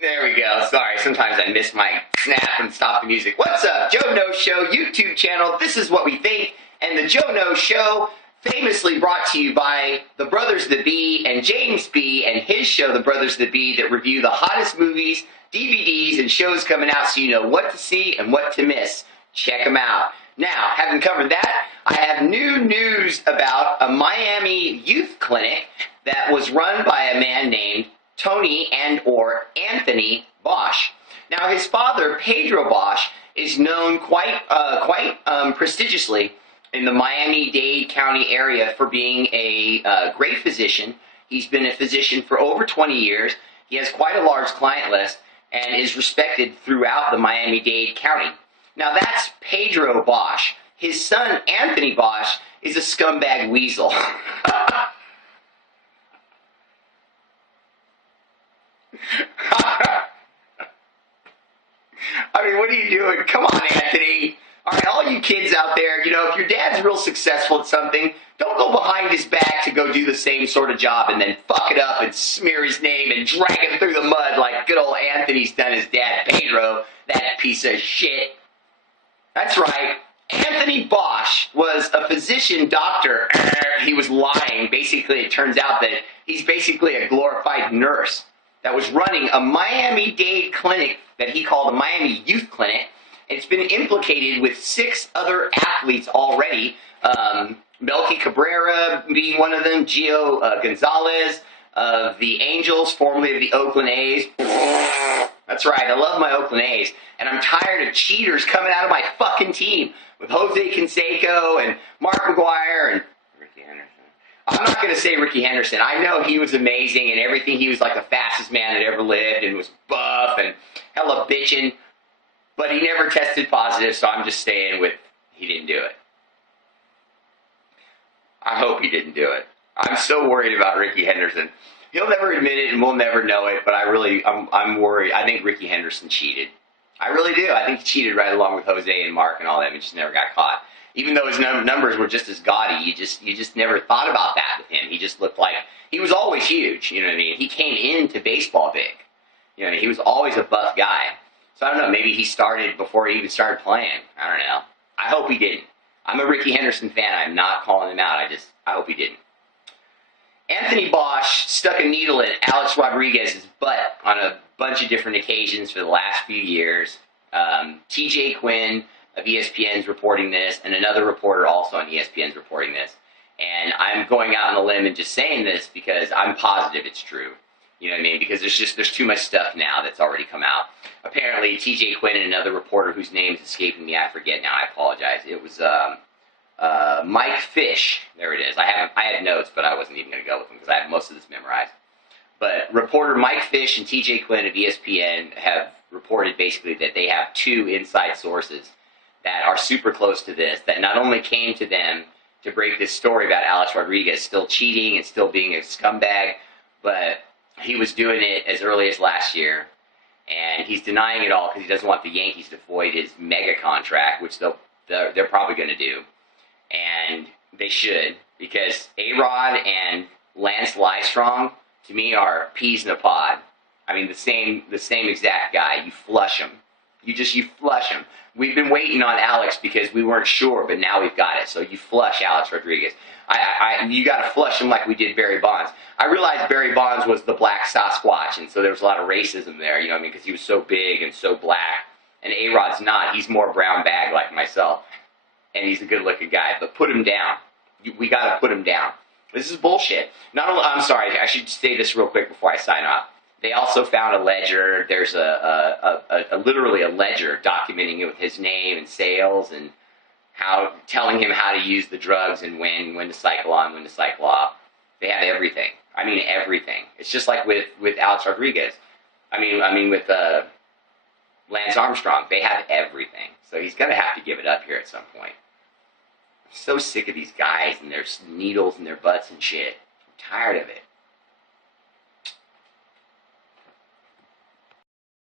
There we go. Sorry, sometimes I miss my snap and stop the music. What's up, Joe No Show YouTube channel? This is what we think, and the Joe No Show, famously brought to you by the Brothers The Bee and James B and his show, The Brothers The Bee, that review the hottest movies, DVDs, and shows coming out so you know what to see and what to miss. Check them out. Now, having covered that, I have new news about a Miami youth clinic that was run by a man named Tony and/or Anthony Bosch. Now, his father, Pedro Bosch, is known quite prestigiously in the Miami-Dade County area for being a great physician. He's been a physician for over 20 years. He has quite a large client list and is respected throughout the Miami-Dade County. Now, that's Pedro Bosch. His son, Anthony Bosch, is a scumbag weasel. I mean, what are you doing? Come on, Anthony. All right, all you kids out there, you know, if your dad's real successful at something, don't go behind his back to go do the same sort of job and then fuck it up and smear his name and drag him through the mud like good old Anthony's done his dad, Pedro, that piece of shit. That's right. Anthony Bosch was a physician doctor. He was lying. Basically, it turns out that he's basically a glorified nurse that was running a Miami-Dade clinic that he called a Miami Youth Clinic. It's been implicated with 6 other athletes already. Melky Cabrera being one of them, Gio Gonzalez of the Angels, formerly of the Oakland A's. That's right, I love my Oakland A's. And I'm tired of cheaters coming out of my fucking team with Jose Canseco and Mark McGuire and Ricky Henderson. I'm not going to say Ricky Henderson. I know he was amazing and everything. He was like the fastest man that ever lived and was buff and hella bitchin'. But he never tested positive, so I'm just staying with he didn't do it. I hope he didn't do it. I'm so worried about Ricky Henderson. He'll never admit it and we'll never know it, but I'm worried. I think Ricky Henderson cheated. I really do. I think he cheated right along with Jose and Mark and all them and just never got caught. Even though his numbers were just as gaudy, you just never thought about that with him. He just looked like, he was always huge, you know what I mean? He came into baseball big. You know, he was always a buff guy. So I don't know, maybe he started before he even started playing. I don't know. I hope he didn't. I'm a Ricky Henderson fan. I'm not calling him out. I hope he didn't. Anthony Bosch stuck a needle in Alex Rodriguez's butt on a bunch of different occasions for the last few years. TJ Quinn of ESPN's reporting this, and another reporter also on ESPN's reporting this. And I'm going out on a limb and just saying this because I'm positive it's true. You know what I mean? Because there's too much stuff now that's already come out. Apparently, TJ Quinn and another reporter whose name is escaping me, I forget now, I apologize. It was Mike Fish. There it is. I had notes, but I wasn't even going to go with them because I have most of this memorized. But reporter Mike Fish and TJ Quinn of ESPN have reported basically that they have 2 inside sources that are super close to this, that not only came to them to break this story about Alex Rodriguez still cheating and still being a scumbag, but he was doing it as early as last year, and he's denying it all because he doesn't want the Yankees to void his mega contract, which they're probably going to do, and they should, because A-Rod and Lance Livestrong, to me, are peas in a pod. I mean, the same exact guy. You flush him. You flush him. We've been waiting on Alex because we weren't sure, but now we've got it. So you flush Alex Rodriguez. You got to flush him like we did Barry Bonds. I realized Barry Bonds was the black Sasquatch, and so there was a lot of racism there, you know what I mean, because he was so big and so black. And A-Rod's not. He's more brown bag like myself, and he's a good-looking guy. But put him down. We got to put him down. This is bullshit. Not only, I'm sorry, I should say this real quick before I sign off. They also found a ledger. There's literally a ledger documenting it with his name and sales and telling him how to use the drugs and when to cycle on, when to cycle off. They have everything. I mean, everything. It's just like with Alex Rodriguez. I mean with Lance Armstrong. They have everything. So he's going to have to give it up here at some point. I'm so sick of these guys and their needles in their butts and shit. I'm tired of it.